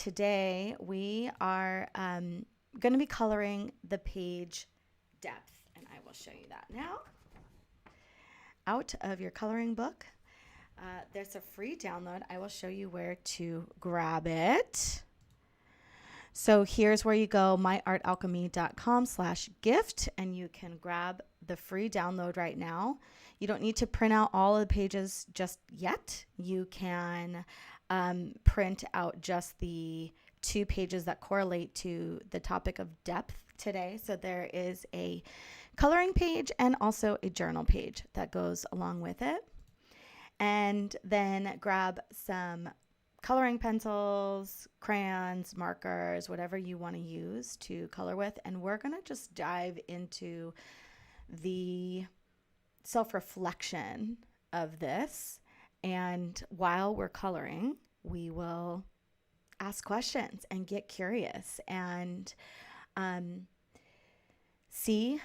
today we are going to be coloring the page depth, and I will show you that now. Out of your coloring book, there's a free download. I will show you where to grab it. So here's where you go, myartalchemy.com/gift, and you can grab the free download right now. You don't need to print out all of the pages just yet. You can print out just the 2 pages that correlate to the topic of depth today. So there is a coloring page and also a journal page that goes along with it. And then grab some coloring pencils, crayons, markers, whatever you want to use to color with. And we're going to just dive into the self-reflection of this. And while we're coloring, we will ask questions and get curious and see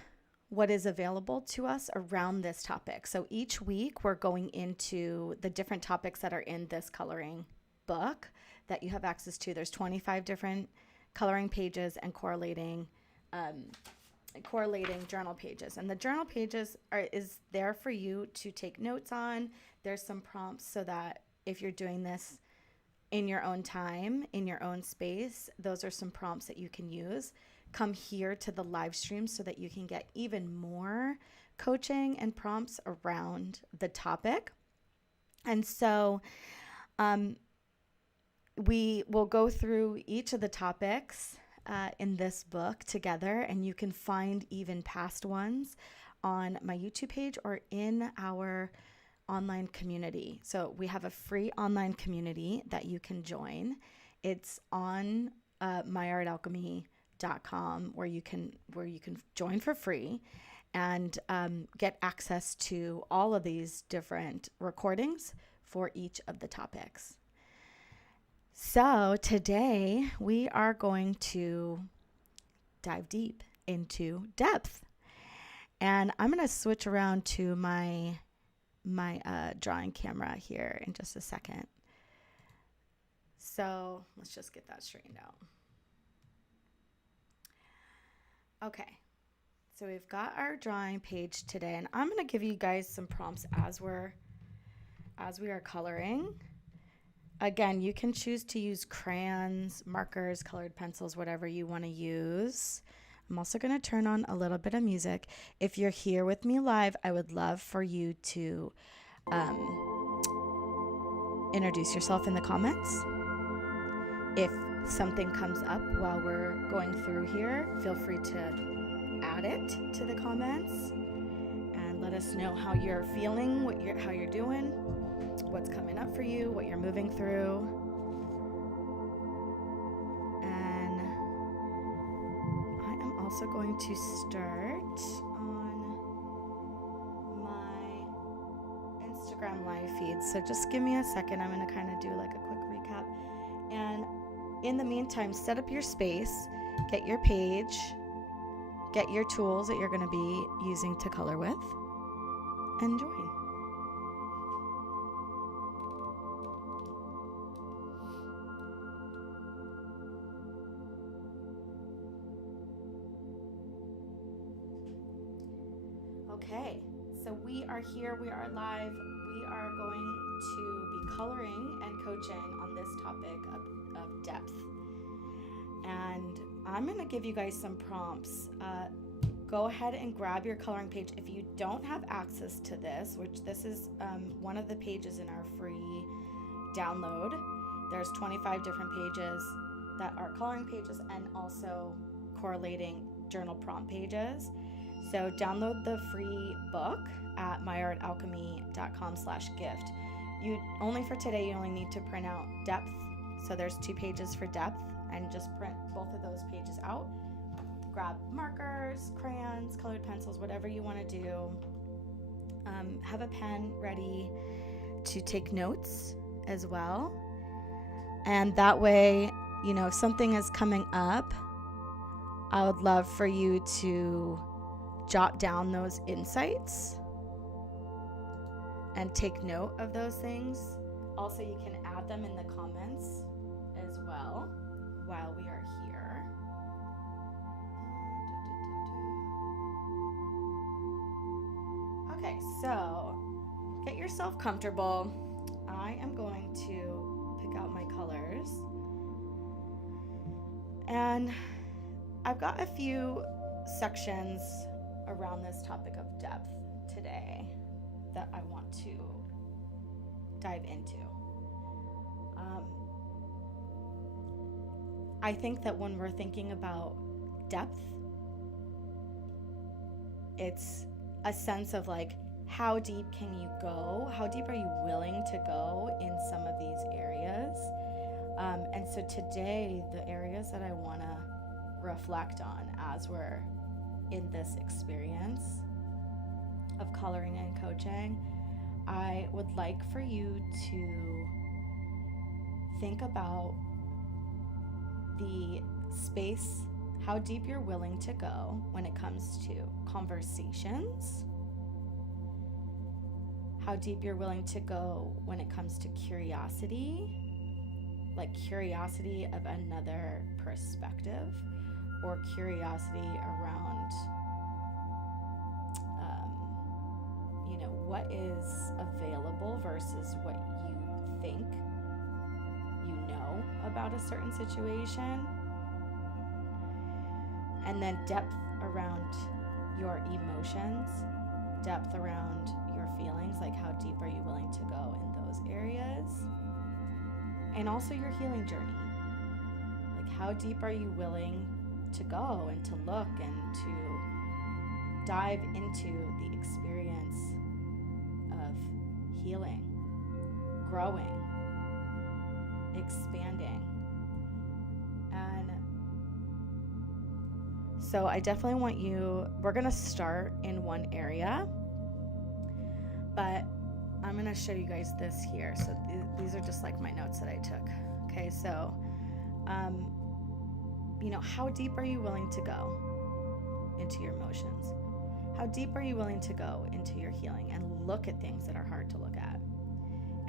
what is available to us around this topic. So each week we're going into the different topics that are in this coloring book that you have access to. There's 25 different coloring pages and correlating journal pages. And the journal pages is there for you to take notes on. There's some prompts so that if you're doing this in your own time, in your own space, those are some prompts that you can use. Come here to the live stream so that you can get even more coaching and prompts around the topic. And so we will go through each of the topics in this book together, and you can find even past ones on my YouTube page or in our online community. So we have a free online community that you can join. It's on myartalchemy.com where you can join for free and get access to all of these different recordings for each of the topics. So today we are going to dive deep into depth, and I'm going to switch around to my drawing camera here in just a second. So let's just get that straightened out. Okay, so we've got our drawing page today, and I'm going to give you guys some prompts as we are coloring. Again, you can choose to use crayons, markers, colored pencils, whatever you want to use. I'm also going to turn on a little bit of music. If you're here with me live, I would love for you to introduce yourself in the comments. If something comes up while we're going through here, feel free to add it to the comments and let us know how you're feeling, how you're doing, what's coming up for you, what you're moving through. And I am also going to start on my Instagram live feed. So just give me a second. I'm going to kind of do like a quick recap. And in the meantime, set up your space, get your page, get your tools that you're going to be using to color with, and join. Okay, so we are here, we are live, we are going to be coloring and coaching on this topic of depth. And I'm going to give you guys some prompts. Go ahead and grab your coloring page. If you don't have access to this, which this is one of the pages in our free download, there's 25 different pages that are coloring pages and also correlating journal prompt pages. So download the free book at myartalchemy.com/gift. Only for today, you only need to print out depth. So there's 2 pages for depth, and just print both of those pages out. Grab markers, crayons, colored pencils, whatever you want to do. Have a pen ready to take notes as well. And that way, if something is coming up, I would love for you to jot down those insights and take note of those things. Also, you can add them in the comments as well. Okay, so get yourself comfortable. I am going to pick out my colors. And I've got a few sections around this topic of depth today that I want to dive into. I think that when we're thinking about depth, it's a sense of like, how deep can you go? How deep are you willing to go in some of these areas? And so today, the areas that I want to reflect on as we're in this experience of coloring and coaching, I would like for you to think about the space, how deep you're willing to go when it comes to conversations, how deep you're willing to go when it comes to curiosity, like curiosity of another perspective, or curiosity around, what is available versus what you think you know about a certain situation. And then depth around your emotions, depth around your feelings, like how deep are you willing to go in those areas? And also your healing journey. Like how deep are you willing to go and to look and to dive into the experience of healing, growing, expanding. And so I definitely want you, we're going to start in one area, but I'm going to show you guys this here. So these are just like my notes that I took. Okay, so, how deep are you willing to go into your emotions? How deep are you willing to go into your healing and look at things that are hard to look at?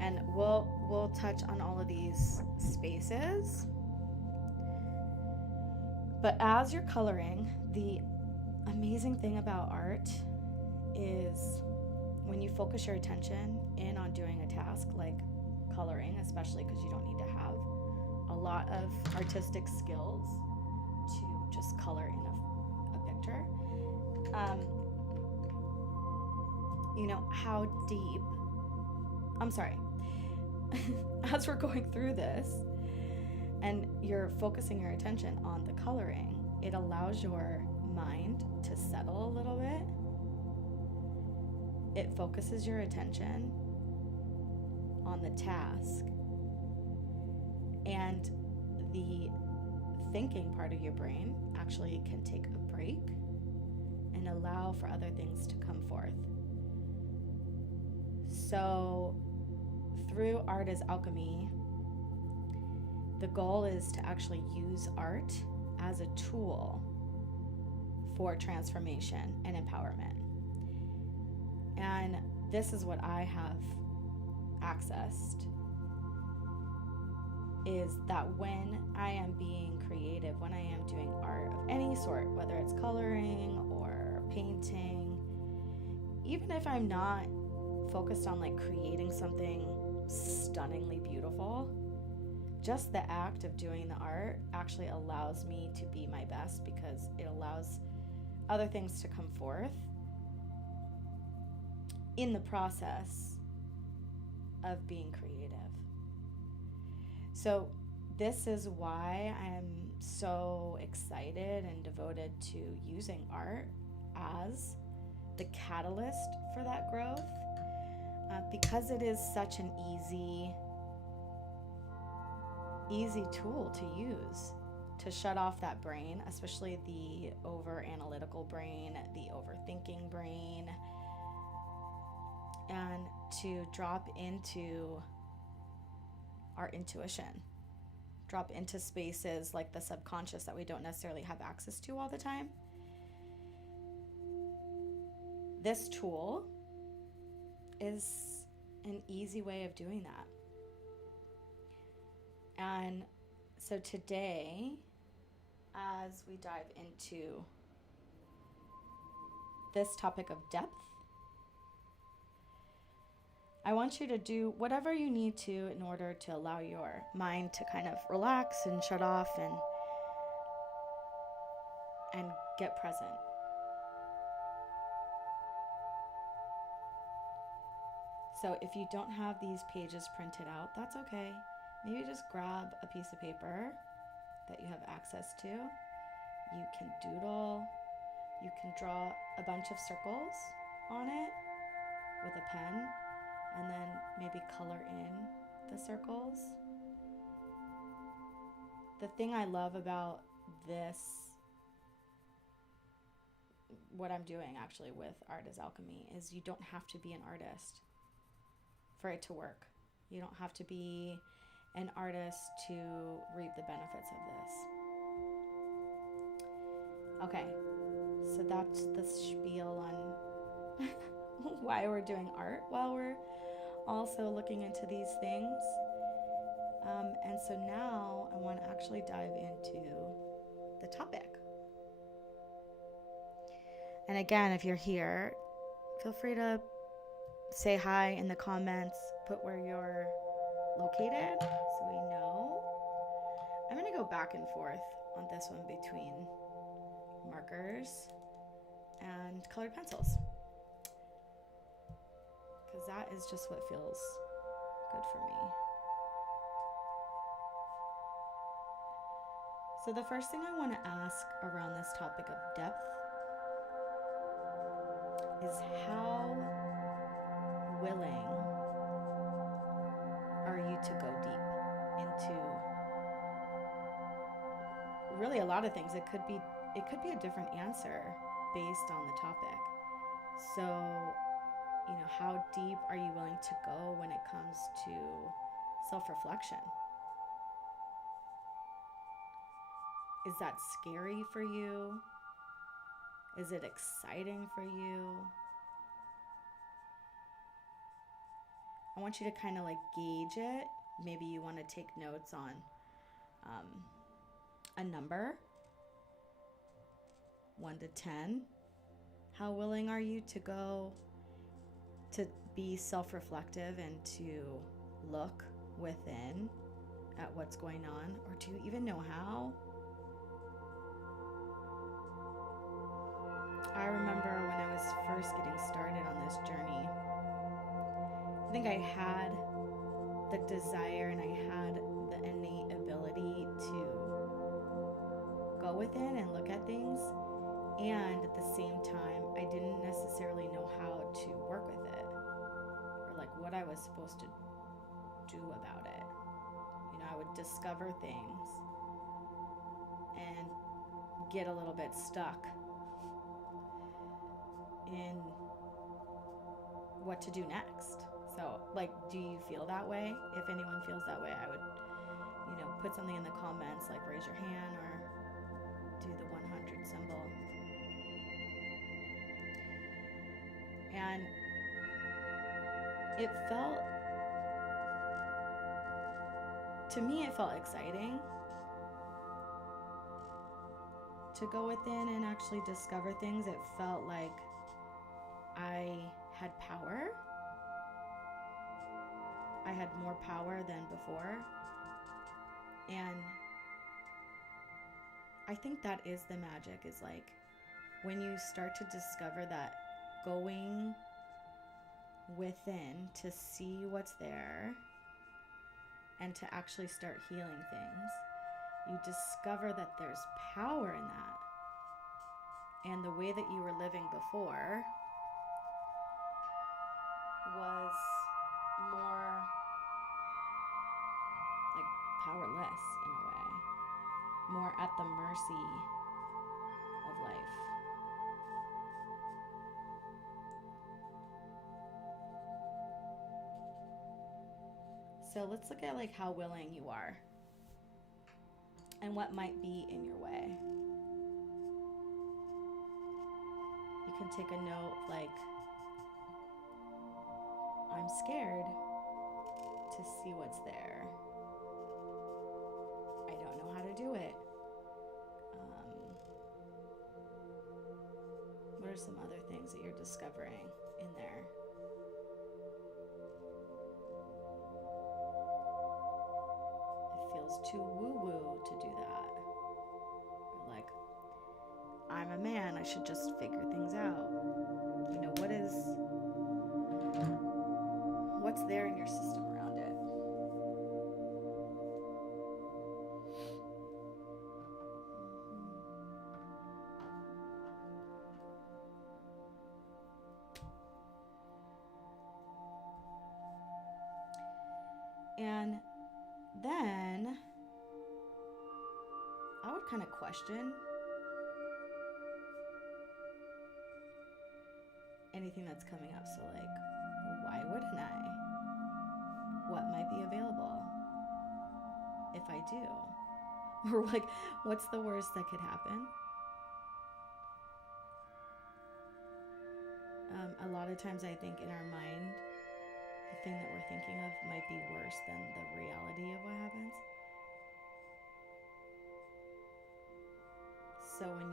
And we'll touch on all of these spaces. But as you're coloring, the amazing thing about art is when you focus your attention in on doing a task like coloring, especially because you don't need to have a lot of artistic skills to just color in a picture. How deep, as we're going through this and you're focusing your attention on the coloring, it allows your mind to settle a little bit. It focuses your attention on the task, and the thinking part of your brain actually can take a break and allow for other things to come forth. So through Art as Alchemy, the goal is to actually use art as a tool for transformation and empowerment. And this is what I have accessed, is that when I am being creative, when I am doing art of any sort, whether it's coloring or painting, even if I'm not focused on like creating something stunningly beautiful, just the act of doing the art actually allows me to be my best, because it allows other things to come forth in the process of being creative. So this is why I'm so excited and devoted to using art as the catalyst for that growth, because it is such an easy tool to use to shut off that brain, especially the over-analytical brain, the overthinking brain, and to drop into our intuition, drop into spaces like the subconscious that we don't necessarily have access to all the time. This tool is an easy way of doing that. And so today, as we dive into this topic of depth, I want you to do whatever you need to in order to allow your mind to kind of relax and shut off and get present. So if you don't have these pages printed out, that's okay. Maybe just grab a piece of paper that you have access to. You can doodle. You can draw a bunch of circles on it with a pen, and then maybe color in the circles. The thing I love about this, what I'm doing actually with Art is Alchemy, is you don't have to be an artist for it to work. You don't have to be an artist to reap the benefits of this. Okay, so that's the spiel on why we're doing art while we're also looking into these things. And so now I want to actually dive into the topic. And again, if you're here, feel free to say hi in the comments, put where you're located so we know. I'm going to go back and forth on this one between markers and colored pencils, because that is just what feels good for me. So the first thing I want to ask around this topic of depth is how willing are you to go deep into really a lot of things. It could be a different answer based on the topic. So, how deep are you willing to go when it comes to self-reflection? Is that scary for you? Is it exciting for you? I want you to kind of gauge it. Maybe you want to take notes on a number, 1 to 10. How willing are you to go to be self-reflective and to look within at what's going on? Or do you even know how? I remember when I was first getting started on this journey, I think I had the desire and I had the innate ability to go within and look at things, and at the same time I didn't necessarily know how to work with it, or what I was supposed to do about it. I would discover things and get a little bit stuck in what to do next. So, do you feel that way? If anyone feels that way, I would, put something in the comments, raise your hand or do the 100 symbol. And to me, it felt exciting to go within and actually discover things. It felt like I had power. I had more power than before. And I think that is the magic, is when you start to discover that going within to see what's there and to actually start healing things, you discover that there's power in that. And the way that you were living before was more powerless in a way, more at the mercy of life. So let's look at how willing you are and what might be in your way. You can take a note I'm scared to see what's there. I don't know how to do it. What are some other things that you're discovering in there? it's too woo-woo to do that. Or like, I'm a man, I should just figure things out. You know, what's there in your system around it? And then I would kind of question anything that's coming up. So like, why wouldn't I? What might be available if I do? Or like, what's the worst that could happen? A lot of times I think in our mind, the thing that we're thinking of might be worse than the reality of what happens. So when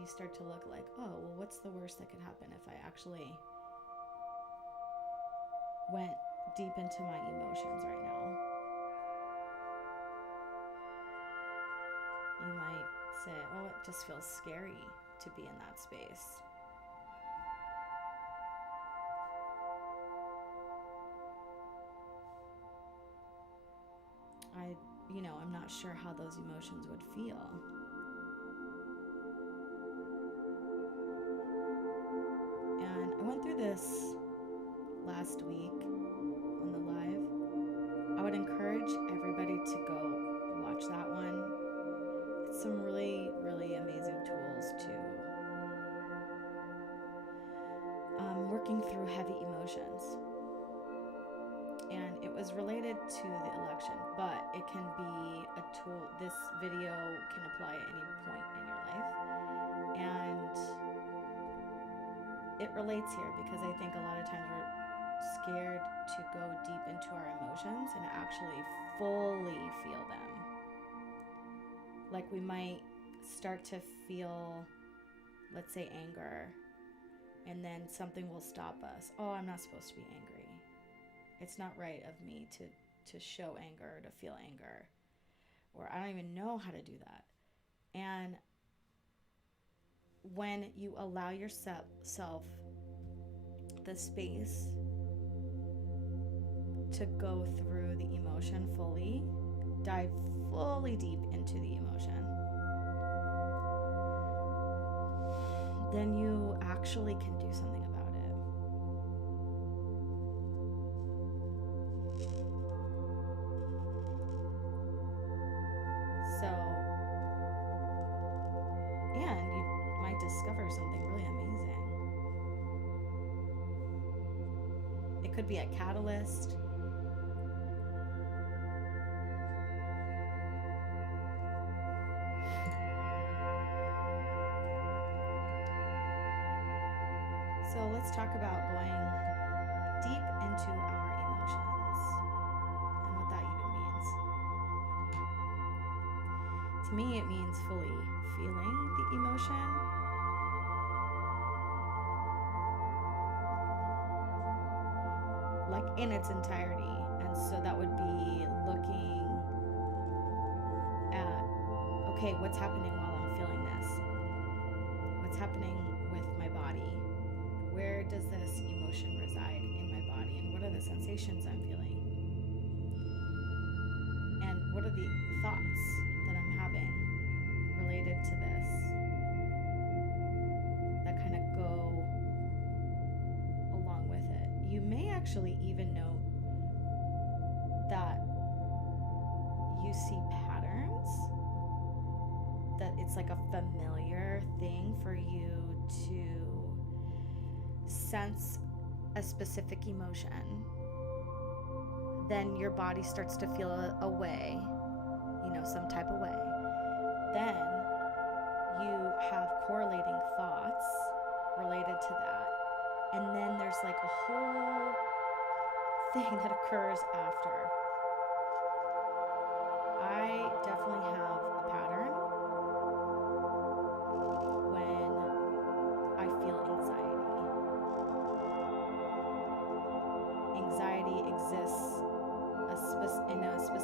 you start to look like, oh, well, what's the worst that could happen if I actually went deep into my emotions right now? You might say, oh, it just feels scary to be in that space. I'm not sure how those emotions would feel. And I went through this last week on the live. I would encourage everybody to go watch that one. It's some really, really amazing tools to working through heavy emotions. And it was related to the election, but it can be a tool. This video can apply at any point in your life. And it relates here because I think a lot of times we're scared to go deep into our emotions and actually fully feel them. Like we might start to feel, let's say, anger, and then something will stop us. Oh, I'm not supposed to be angry. It's not right of me to show anger, to feel anger. Or I don't even know how to do that. And when you allow yourself the space to go through the emotion fully, dive fully deep into the emotion, then you actually can do something about it. And you might discover something really amazing. It could be a catalyst. So let's talk about going deep into our emotions and what that even means. To me, it means fully feeling the emotion, like in its entirety. And so that would be looking at, okay, what's happening while I'm feeling this? What's happening with my body? Where does this emotion reside in my body? And what are the sensations I'm feeling? And what are the thoughts that I'm having related to this that kind of go along with it? You may actually even note that you see patterns, that it's like a familiar thing for you to sense a specific emotion. Then your body starts to feel a way, some type of way. Then you have correlating thoughts related to that. And then there's like a whole thing that occurs after. I definitely have a pattern when I feel anxiety. Anxiety exists in a specific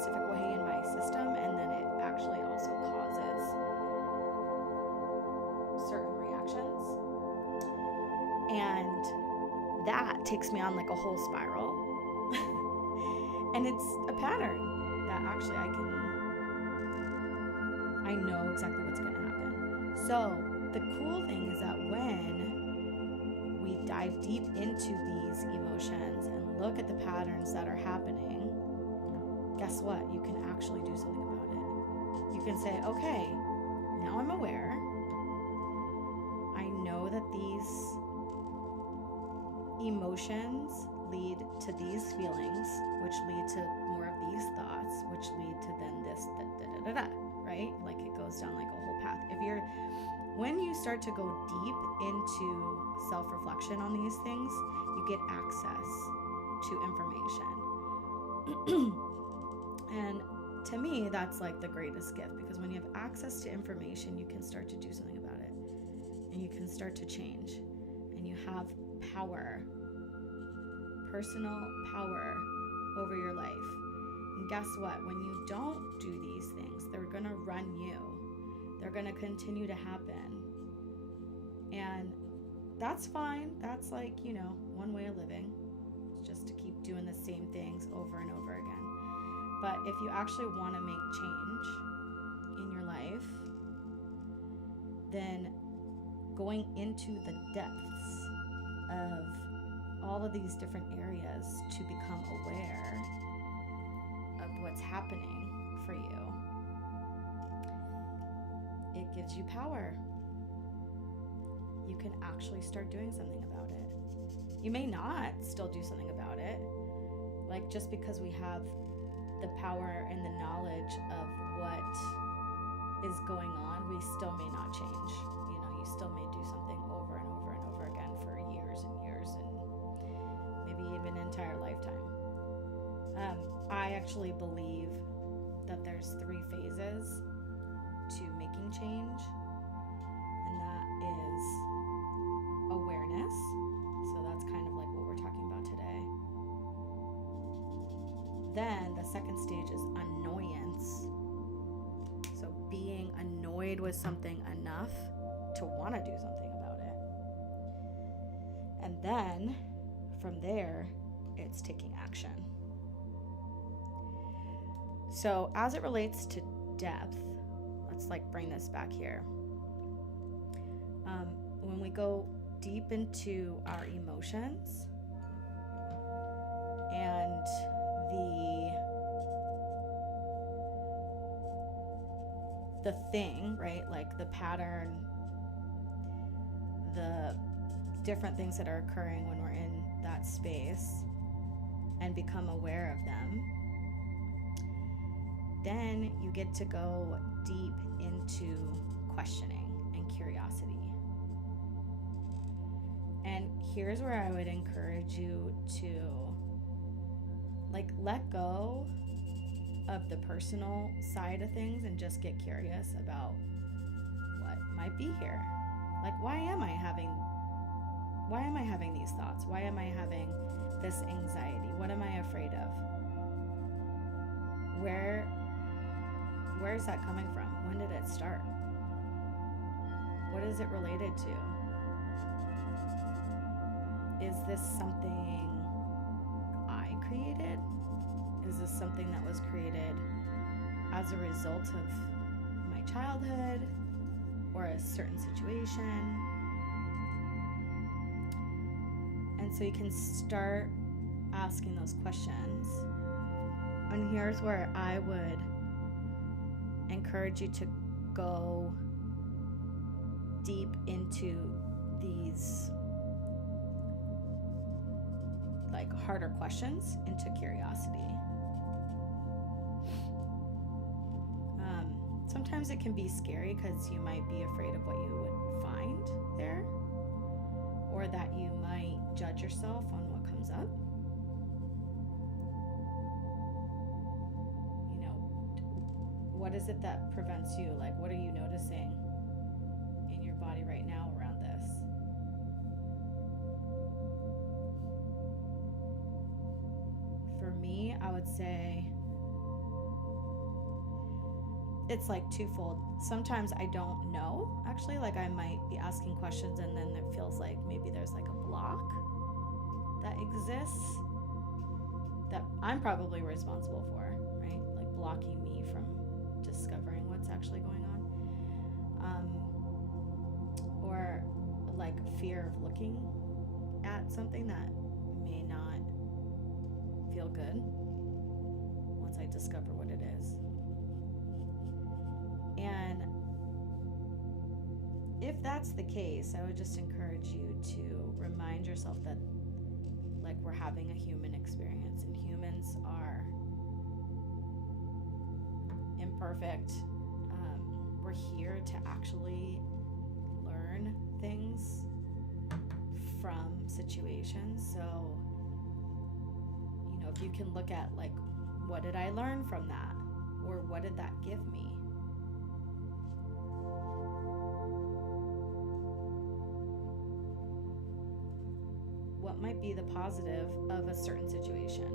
that takes me on like a whole spiral. And it's a pattern that actually I know exactly what's going to happen. So the cool thing is that when we dive deep into these emotions and look at the patterns that are happening, guess what? You can actually do something about it. You can say, okay, now I'm aware. I know that these emotions lead to these feelings, which lead to more of these thoughts, which lead to then this, right? Like it goes down like a whole path. When you start to go deep into self-reflection on these things, you get access to information. And to me, that's like the greatest gift, because when you have access to information, you can start to do something about it, and you can start to change, and you have power, personal power over your life. And guess what? When you don't do these things, they're going to run you. They're going to continue to happen. And that's fine. That's like, one way of living. It's just to keep doing the same things over and over again. But if you actually want to make change in your life, then going into the depths of all of these different areas to become aware of what's happening for you, it gives you power. You can actually start doing something about it. You may not still do something about it. Like, just because we have the power and the knowledge of what is going on, we still may not change. You still may do something over and over and over again for years and years, and maybe even an entire lifetime. I actually believe that there's 3 phases to making change, and that is awareness. So that's kind of like what we're talking about today. Then the second stage is annoyance. So being annoyed with something enough to want to do something about it. And then from there, it's taking action. So as it relates to depth, let's bring this back here. When we go deep into our emotions and the thing, right? Like the pattern, the different things that are occurring when we're in that space, and become aware of them, then you get to go deep into questioning and curiosity. And here's where I would encourage you to let go of the personal side of things and just get curious about what might be here. Why am I having these thoughts? Why am I having this anxiety? What am I afraid of? Where is that coming from? When did it start? What is it related to? Is this something I created? Is this something that was created as a result of my childhood or a certain situation? And so you can start asking those questions. And here's where I would encourage you to go deep into these harder questions, into curiosity. Sometimes it can be scary because you might be afraid of what you would find there, or that you might judge yourself on what comes up. What is it that prevents you? What are you noticing in your body right now around this? For me, I would say it's twofold. Sometimes I don't know, actually. I might be asking questions and then it feels like maybe there's a block. that exists that I'm probably responsible for, right? Like blocking me from discovering what's actually going on. Or like fear of looking at something that may not feel good once I discover what it is. And if that's the case, I would just encourage you to remind yourself that like we're having a human experience, and humans are imperfect. We're here to actually learn things from situations. So, you know, if you can look at like, what did I learn from that? Or what did that give me? What might be the positive of a certain situation?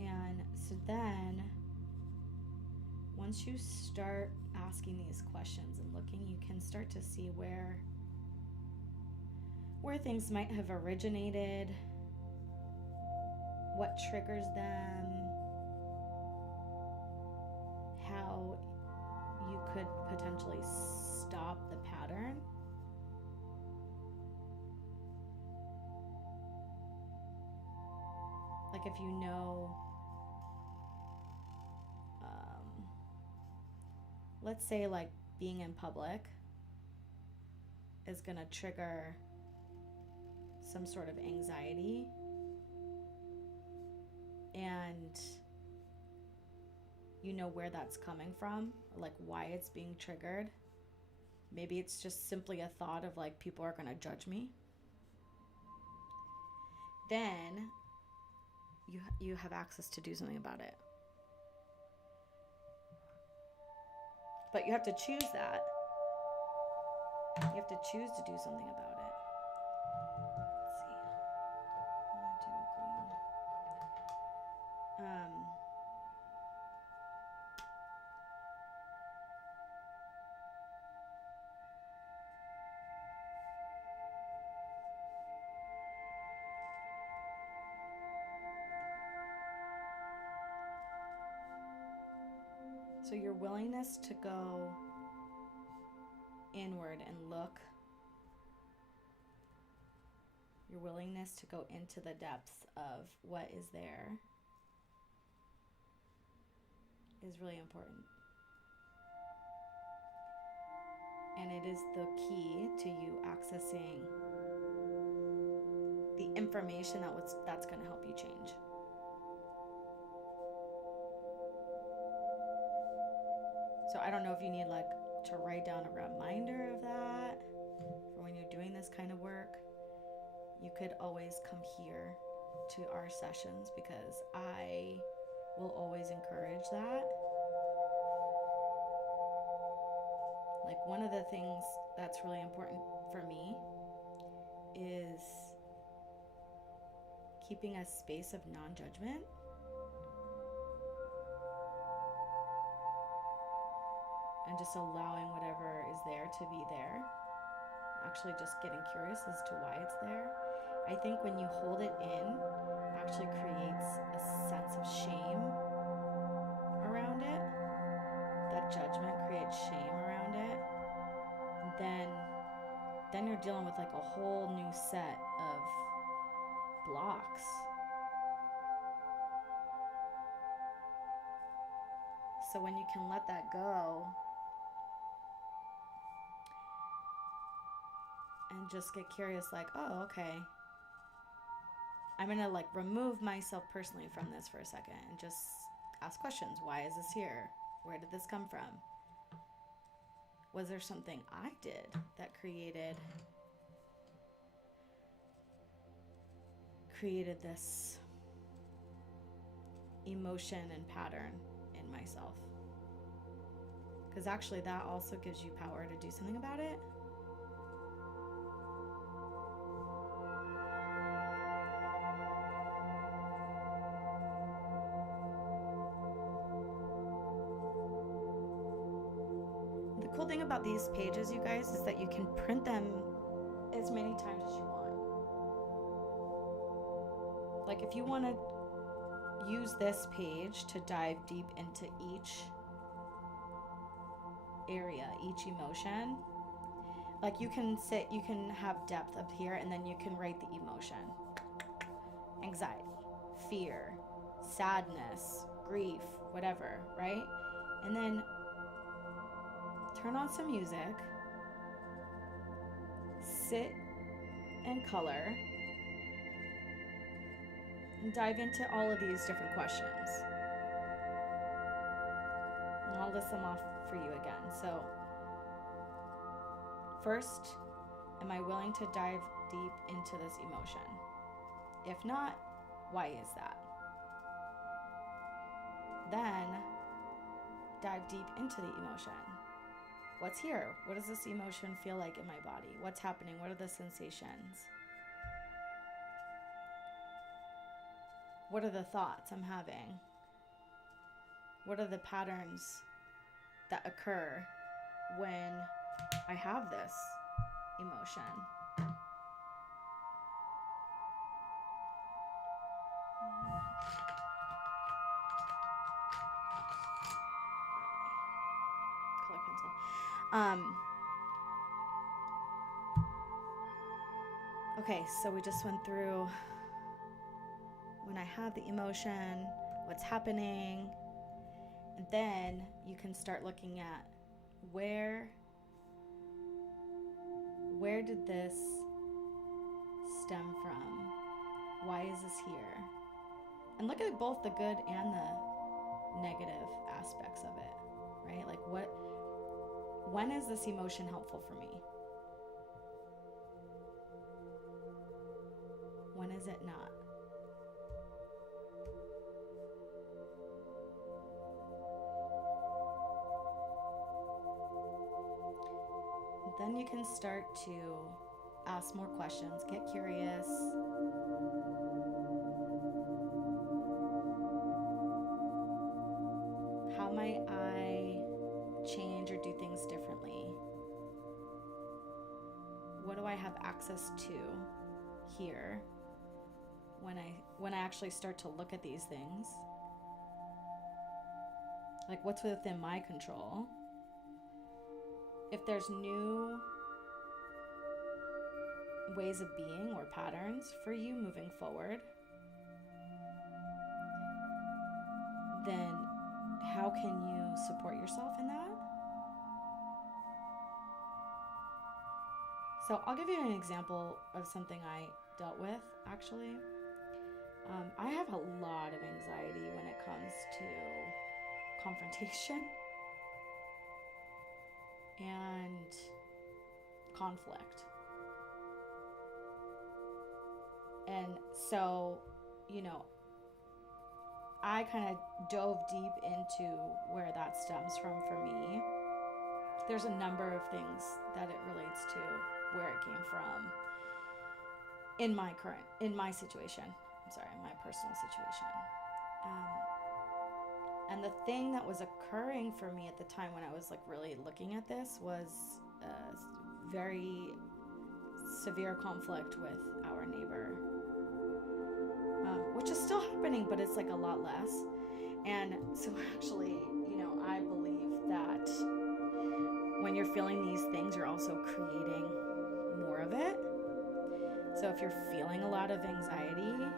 And so then, once you start asking these questions and looking, you can start to see where things might have originated, what triggers them, how you could potentially stop the pattern. Like if you know, let's say like being in public is going to trigger some sort of anxiety, and you know where that's coming from, or like why it's being triggered. Maybe it's just simply a thought of like, people are going to judge me. Then you have access to do something about it. But you have to choose that. You have to choose to do something about it. Let's see. I'm going to do green. So your willingness to go inward and look, your willingness to go into the depths of what is there is really important. And it is the key to you accessing the information that's going to help you change. So I don't know if you need like to write down a reminder of that for when you're doing this kind of work. You could always come here to our sessions, because I will always encourage that. Like one of the things that's really important for me is keeping a space of non-judgment. And just allowing whatever is there to be there. Actually just getting curious as to why it's there. I think when you hold it in, it actually creates a sense of shame around it. That judgment creates shame around it. And then you're dealing with like a whole new set of blocks. So when you can let that go and just get curious, like, oh, okay, I'm going to like remove myself personally from this for a second and just ask questions. Why is this here? Where did this come from? Was there something I did that created this emotion and pattern in myself? Because actually that also gives you power to do something about it. about these pages, you guys, is that you can print them as many times as you want. Like if you want to use this page to dive deep into each area, each emotion, like you can have depth up here, and then you can write the emotion: anxiety, fear, sadness, grief, whatever, right? And then turn on some music, sit and color, and dive into all of these different questions. And I'll list them off for you again. So, first, am I willing to dive deep into this emotion? If not, why is that? Then, dive deep into the emotion. What's here? What does this emotion feel like in my body? What's happening? What are the sensations? What are the thoughts I'm having? What are the patterns that occur when I have this emotion? Color pencil. Okay, so we just went through when I have the emotion, what's happening, and then you can start looking at where did this stem from? Why is this here? And look at both the good and the negative aspects of it, right? Like when is this emotion helpful for me? When is it not? Then you can start to ask more questions, get curious. How might I change or do things differently? What do I have access to here when I actually start to look at these things? Like what's within my control? If there's new ways of being or patterns for you moving forward, then how can you support yourself in that? So I'll give you an example of something I dealt with, actually. I have a lot of anxiety when it comes to confrontation and conflict. And so, I kind of dove deep into where that stems from for me. There's a number of things that it relates to where it came from in my situation. My personal situation. And the thing that was occurring for me at the time when I was like really looking at this was a very severe conflict with our neighbor, which is still happening, but it's like a lot less. And so actually, I believe that when you're feeling these things, you're also creating more of it. So if you're feeling a lot of anxiety,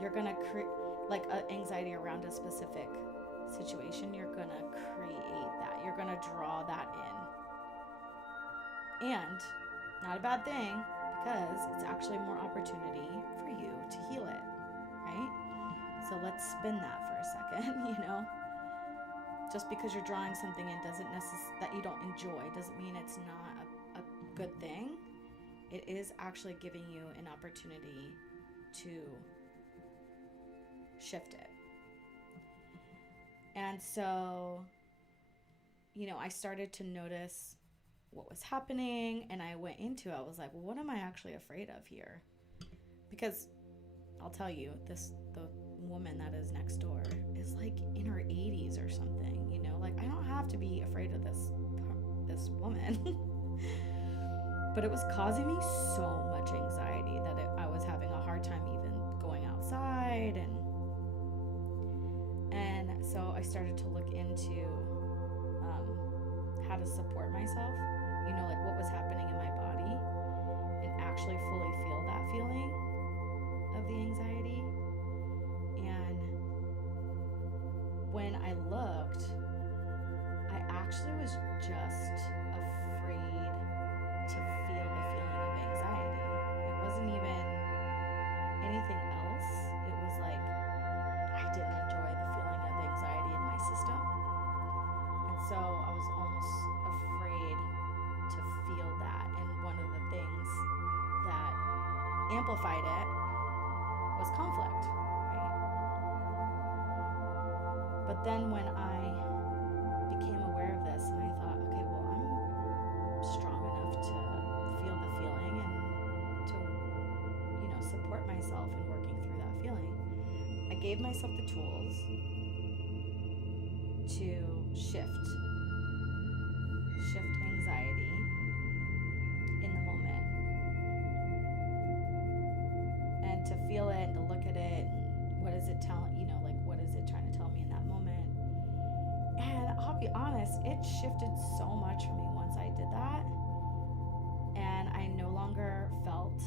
you're gonna create anxiety around a specific situation. You're gonna create that. You're gonna draw that in, and not a bad thing, because it's actually more opportunity for you to heal it, right? So let's spin that for a second. Just because you're drawing something in that you don't enjoy doesn't mean it's not a good thing. It is actually giving you an opportunity to shift it. And so, I started to notice what was happening, and I went into it. I was like, well, what am I actually afraid of here? Because I'll tell you, the woman that is next door is like in her 80s or something, you know, like I don't have to be afraid of this woman. But it was causing me so much anxiety that I was having a hard time even going outside, and so I started to look into how to support myself, you know, like what was happening in my body, and actually fully feel that feeling of the anxiety. And when I looked, I actually was just afraid to feel the feeling of anxiety. It wasn't even anything else. It was like I didn't enjoy the feeling of anxiety in my system. And so I was almost afraid to feel that. And one of the things that amplified it was conflict, right? But then when I became aware of this and I thought, okay, well, I'm strong enough to feel the feeling and to, you know, support myself in working through that feeling, I gave myself the tools to shift anxiety in the moment, and to feel it and to look at it. What is it telling, you know, like what is it trying to tell me in that moment? And I'll be honest, it shifted so much for me once I did that. And I no longer felt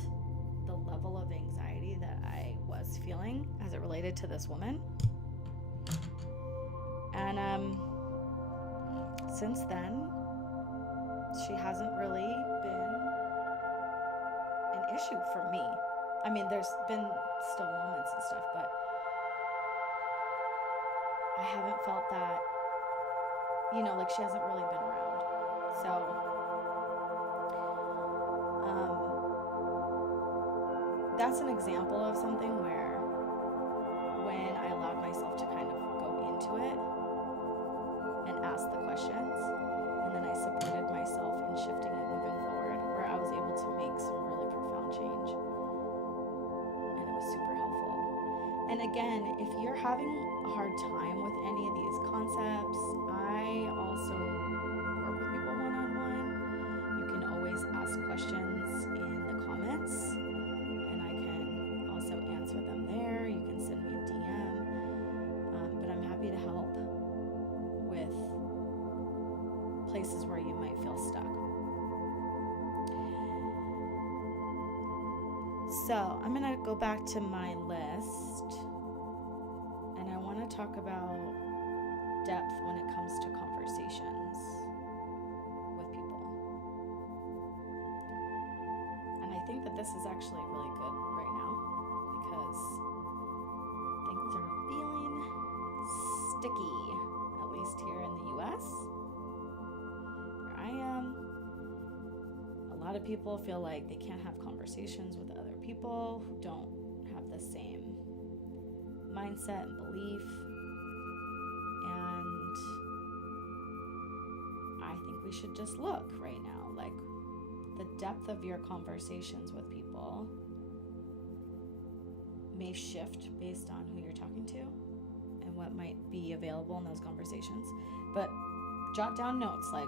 the level of anxiety that I was feeling as it related to this woman. And since then, she hasn't really been an issue for me. I mean, there's been still moments and stuff, but I haven't felt that, you know, like she hasn't really been around. So, that's an example of something where when I allowed myself to kind of go into it and ask the questions, and then I supported myself in shifting it moving forward, where I was able to make some really profound change. And it was super helpful. And again, if you're having a hard time with any of these concepts, I also work with people one-on-one. You can always ask questions in the comments, and I can also answer them there. You can send me a DM, but I'm happy to help with places where you might feel stuck. So I'm going to go back to my list, and I want to talk about depth when it comes to conversations with people. And I think that this is actually really good right now because things are feeling sticky, at least here in the US. Where I am, a lot of people feel like they can't have conversations with other people who don't have the same mindset and belief. And I think we should just look right now, like the depth of your conversations with people may shift based on who you're talking to and what might be available in those conversations. But jot down notes, like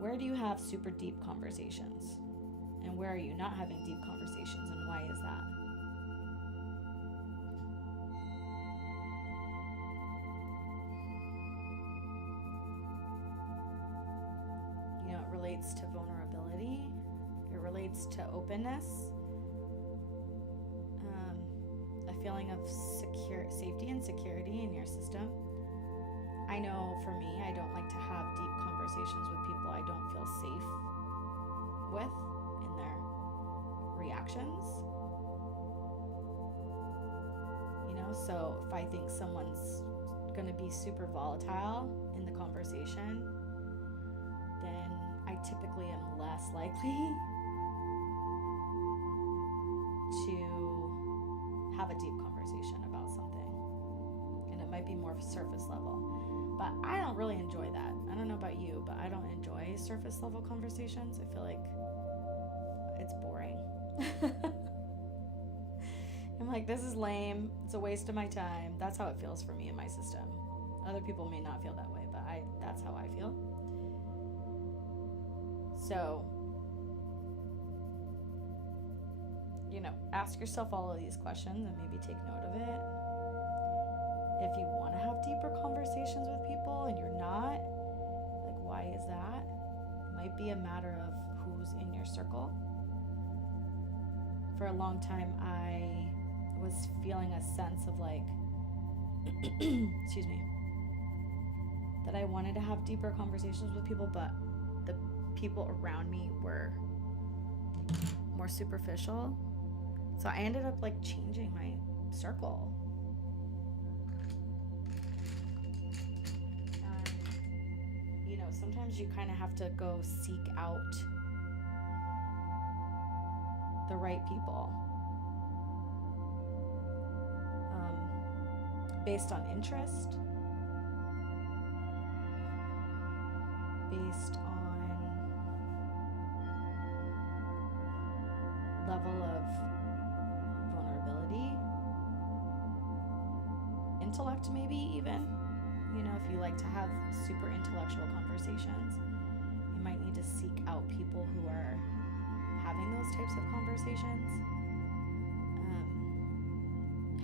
where do you have super deep conversations? And where are you not having deep conversations, and why is that? You know, it relates to vulnerability. It relates to openness. A feeling of safety and security in your system. I know for me, I don't like to have deep conversations with people I don't feel safe with in their reactions. You know, so if I think someone's going to be super volatile in the conversation, then I typically am less likely to have a deep conversation about something. And it might be more surface level. But I don't really enjoy that. I don't know about you, but I don't enjoy surface level conversations. I feel like it's boring. I'm like, this is lame. It's a waste of my time. That's how it feels for me in my system. Other people may not feel that way, but that's how I feel. So, ask yourself all of these questions and maybe take note of it. If you want to have deeper conversations with people and you're not, like, why is that? It might be a matter of who's in your circle. For a long time, I was feeling a sense of like, excuse me, that I wanted to have deeper conversations with people, but the people around me were more superficial. So I ended up like changing my circle. Sometimes you kind of have to go seek out the right people based on interest, based on level of vulnerability, intellect maybe even. If you like to have super intellectual conversations, you might need to seek out people who are having those types of conversations,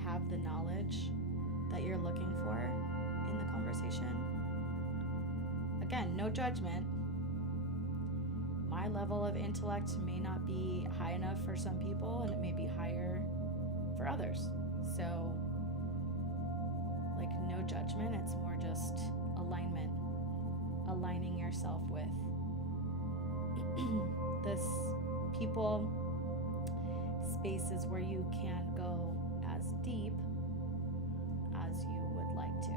have the knowledge that you're looking for in the conversation. Again, no judgment. My level of intellect may not be high enough for some people, and it may be higher for others. So, like, no judgment. It's more just alignment, aligning yourself with this people, spaces where you can go as deep as you would like to.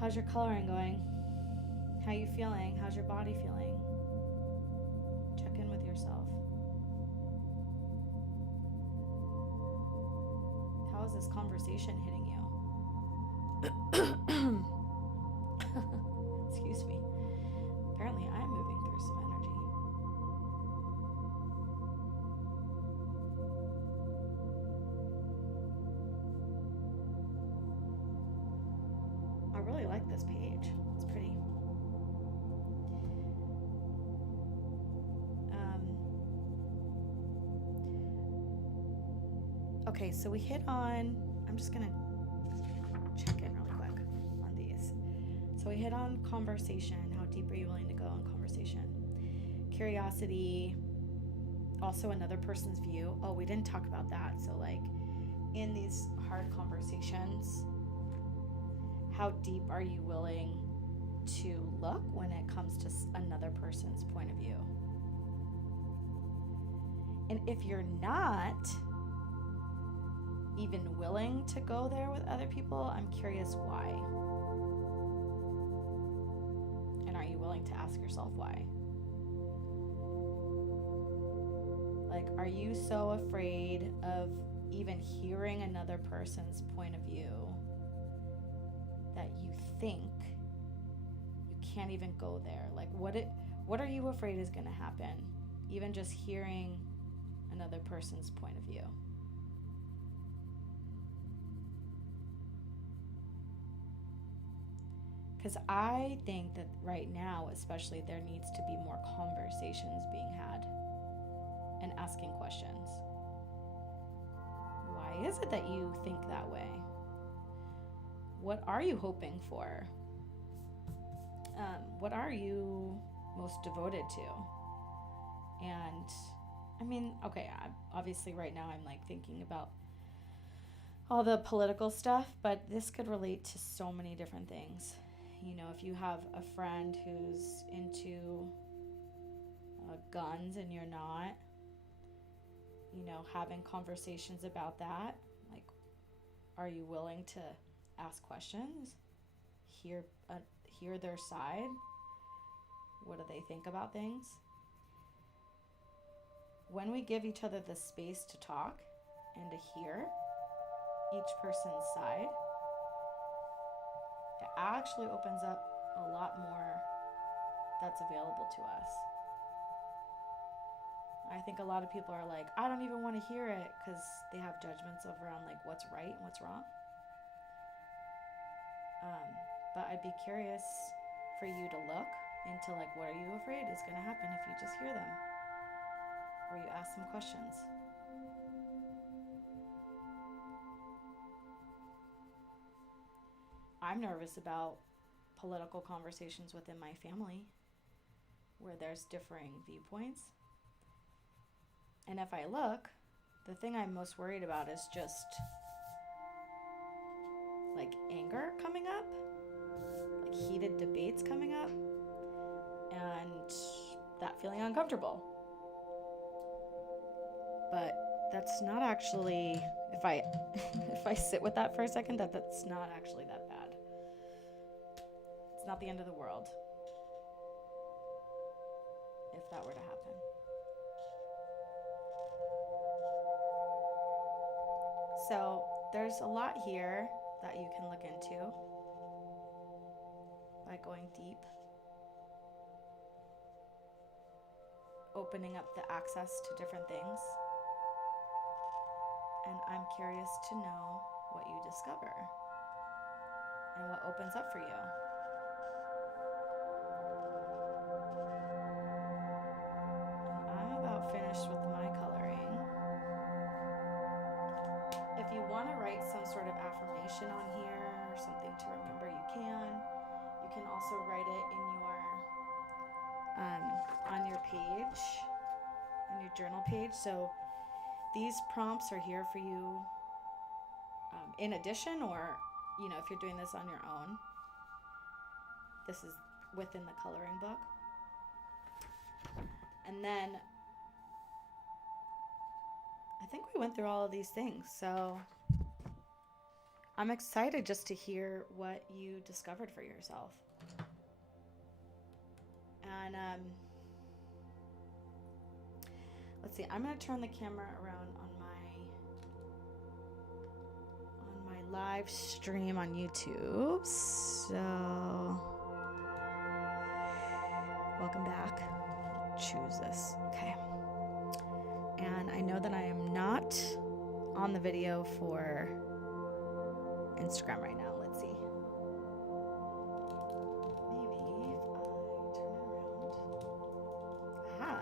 How's your coloring going? How are you feeling? How's your body feeling? Check in with yourself. How is this conversation hitting you? Excuse me. Apparently I'm moving through some energy. I really like this page. It's pretty. Okay, so we hit on, I'm just going to check in really quick on these. So we hit on conversation. How deep are you willing to go in conversation? Curiosity, also another person's view. Oh, we didn't talk about that. So like in these hard conversations, how deep are you willing to look when it comes to another person's point of view? And if you're not even willing to go there with other people, I'm curious why. And are you willing to ask yourself why? Like, are you so afraid of even hearing another person's point of view that you think you can't even go there? Like, what are you afraid is going to happen? Even just hearing another person's point of view. Because I think that right now, especially, there needs to be more conversations being had and asking questions. Why is it that you think that way? What are you hoping for? What are you most devoted to? And I mean, okay, obviously right now I'm like thinking about all the political stuff, but this could relate to so many different things. If you have a friend who's into guns and you're not, having conversations about that, like, are you willing to ask questions, hear their side? What do they think about things? When we give each other the space to talk and to hear each person's side, it actually opens up a lot more that's available to us. I think a lot of people are like, I don't even want to hear it because they have judgments around like what's right and what's wrong. But I'd be curious for you to look into like, what are you afraid is going to happen if you just hear them, or you ask some questions. I'm nervous about political conversations within my family where there's differing viewpoints. And if I look, the thing I'm most worried about is just like anger coming up, like heated debates coming up, and that feeling uncomfortable. But that's not actually, if I sit with that for a second, that's not actually that bad. It's not the end of the world if that were to happen. So there's a lot here that you can look into by going deep, opening up the access to different things. And I'm curious to know what you discover and what opens up for you. And I'm about finished with my coloring. If you want to write some sort of affirmation on here or something to remember, you can. You can also write it in your on your page, on your journal page. So these prompts are here for you in addition, or if you're doing this on your own. This is within the coloring book. And then I think we went through all of these things, so I'm excited just to hear what you discovered for yourself. And let's see, I'm going to turn the camera around on my live stream on YouTube. So welcome back. Choose this. Okay. And I know that I am not on the video for Instagram right now. Let's see. Maybe if I turn it around. Aha.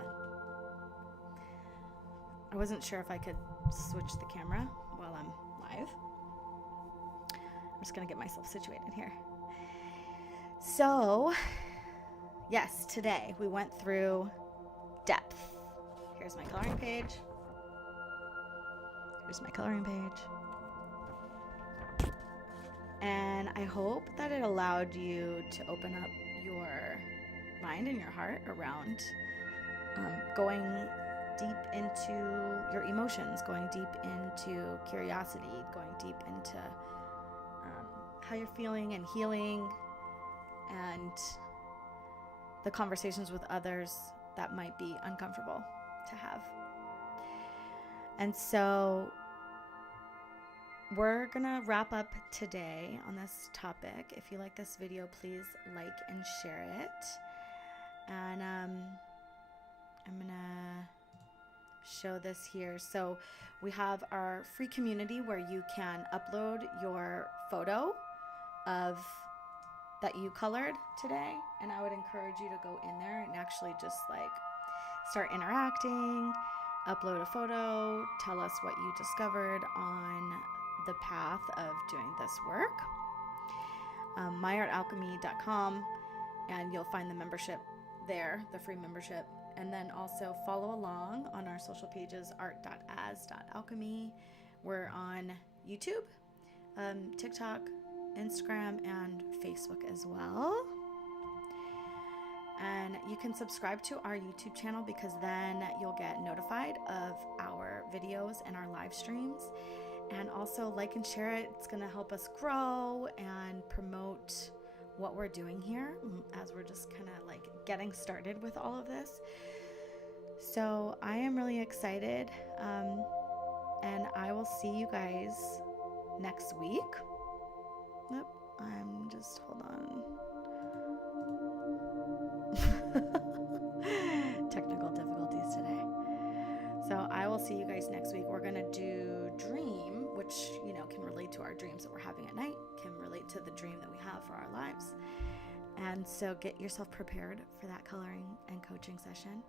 I wasn't sure if I could switch the camera while I'm live. I'm just going to get myself situated here. So, yes, today we went through depth. Here's my coloring page. Here's my coloring page. And I hope that it allowed you to open up your mind and your heart around going deep into your emotions, going deep into curiosity, going deep into how you're feeling and healing, and the conversations with others that might be uncomfortable to have. And so we're gonna wrap up today on this topic. If you like this video, please like and share it. And I'm gonna show this here. So we have our free community where you can upload your photo of that you colored today, and I would encourage you to go in there and actually just like start interacting, upload a photo, tell us what you discovered on the path of doing this work. myartalchemy.com, and you'll find the membership there, the free membership. And then also follow along on our social pages, art.as.alchemy. We're on YouTube, TikTok, Instagram, and Facebook as well. And you can subscribe to our YouTube channel because then you'll get notified of our videos and our live streams. And also like and share it. It's going to help us grow and promote what we're doing here as we're just kind of like getting started with all of this. So I am really excited. And I will see you guys next week. Nope, I'm just, hold on. Technical difficulties today. see you guys next week. We're going to do dream, which, you know, can relate to our dreams that we're having at night, can relate to the dream that we have for our lives. And so get yourself prepared for that coloring and coaching session.